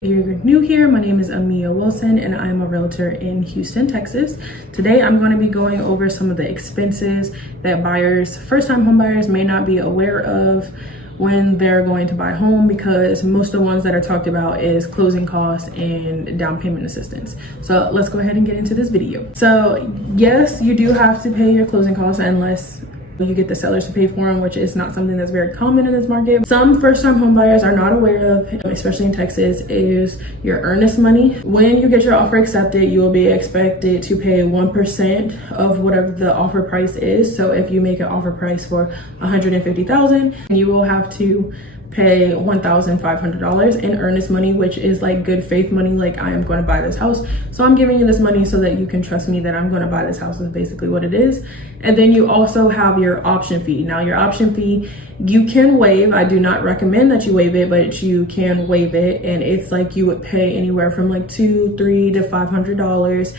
If you're new here, my name is Ameeyah Wilson and I'm a realtor in Houston, Texas. Today I'm going to be going over some of the expenses that buyers, first-time home buyers, may not be aware of when they're going to buy a home, because most of the ones that are talked about is closing costs and down payment assistance. So let's go ahead and get into this video. So yes, you do have to pay your closing costs unless you get the sellers to pay for them, which is not something that's very common in this market. Some first-time home buyers are not aware of, especially in Texas, is your earnest money. When you get your offer accepted, you will be expected to pay 1% of whatever the offer price is. So if you make an offer price for $150,000, you will have to pay $1,500 in earnest money, which is like good faith money, like I am going to buy this house, so I'm giving you this money so that you can trust me that I'm going to buy this house, is basically what it is. And then you also have your option fee. Now your option fee you can waive. I do not recommend that you waive it, but you can waive it, and it's like you would pay anywhere from like $200, $300 to $500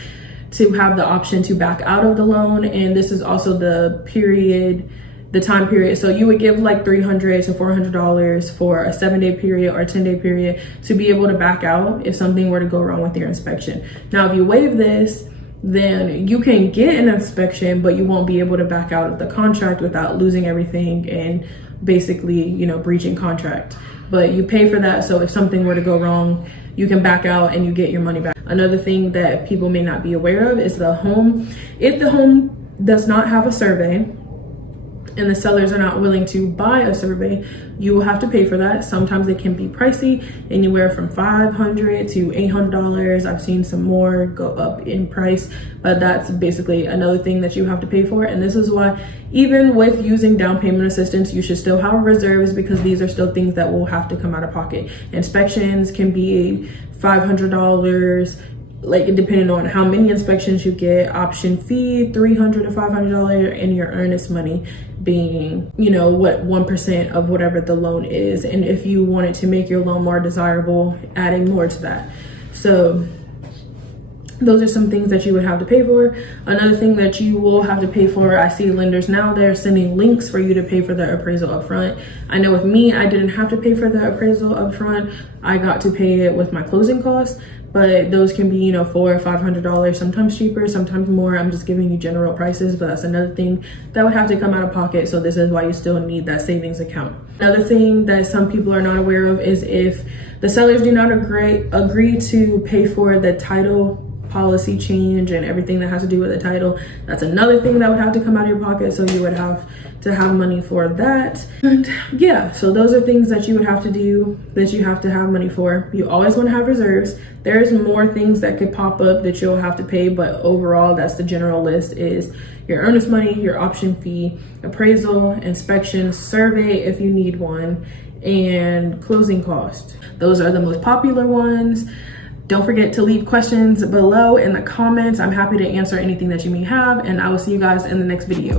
to have the option to back out of the loan. And this is also the time period. So you would give like $300 to $400 for a 7-day period or a 10-day period to be able to back out if something were to go wrong with your inspection. Now, if you waive this, then you can get an inspection, but you won't be able to back out of the contract without losing everything and basically, you know, breaching contract. But you pay for that, so if something were to go wrong, you can back out and you get your money back. Another thing that people may not be aware of is the home. If the home does not have a survey, and the sellers are not willing to buy a survey, you will have to pay for that. Sometimes it can be pricey, anywhere from $500 to $800. I've seen some more go up in price, but that's basically another thing that you have to pay for. And this is why, even with using down payment assistance, you should still have reserves, because these are still things that will have to come out of pocket. Inspections can be $500, like depending on how many inspections you get. Option fee $300 to $500, and your earnest money being, you know, what 1% of whatever the loan is. And if you wanted to make your loan more desirable, adding more to that. So those are some things that you would have to pay for. Another thing that you will have to pay for, I see lenders now, they're sending links for you to pay for the appraisal up front. I know with me, I didn't have to pay for the appraisal up front. I got to pay it with my closing costs, but those can be, you know, $400 or $500, sometimes cheaper, sometimes more. I'm just giving you general prices, but that's another thing that would have to come out of pocket. So this is why you still need that savings account. Another thing that some people are not aware of is if the sellers do not agree to pay for the title policy change and everything that has to do with the title, that's another thing that would have to come out of your pocket. So you would have to have money for that. And yeah, so those are things that you would have to do, that you have to have money for. You always want to have reserves. There's more things that could pop up that you'll have to pay, but overall that's the general list: is your earnest money, your option fee, appraisal, inspection, survey if you need one, and closing cost. Those are the most popular ones. Don't forget to leave questions below in the comments. I'm happy to answer anything that you may have, and I will see you guys in the next video.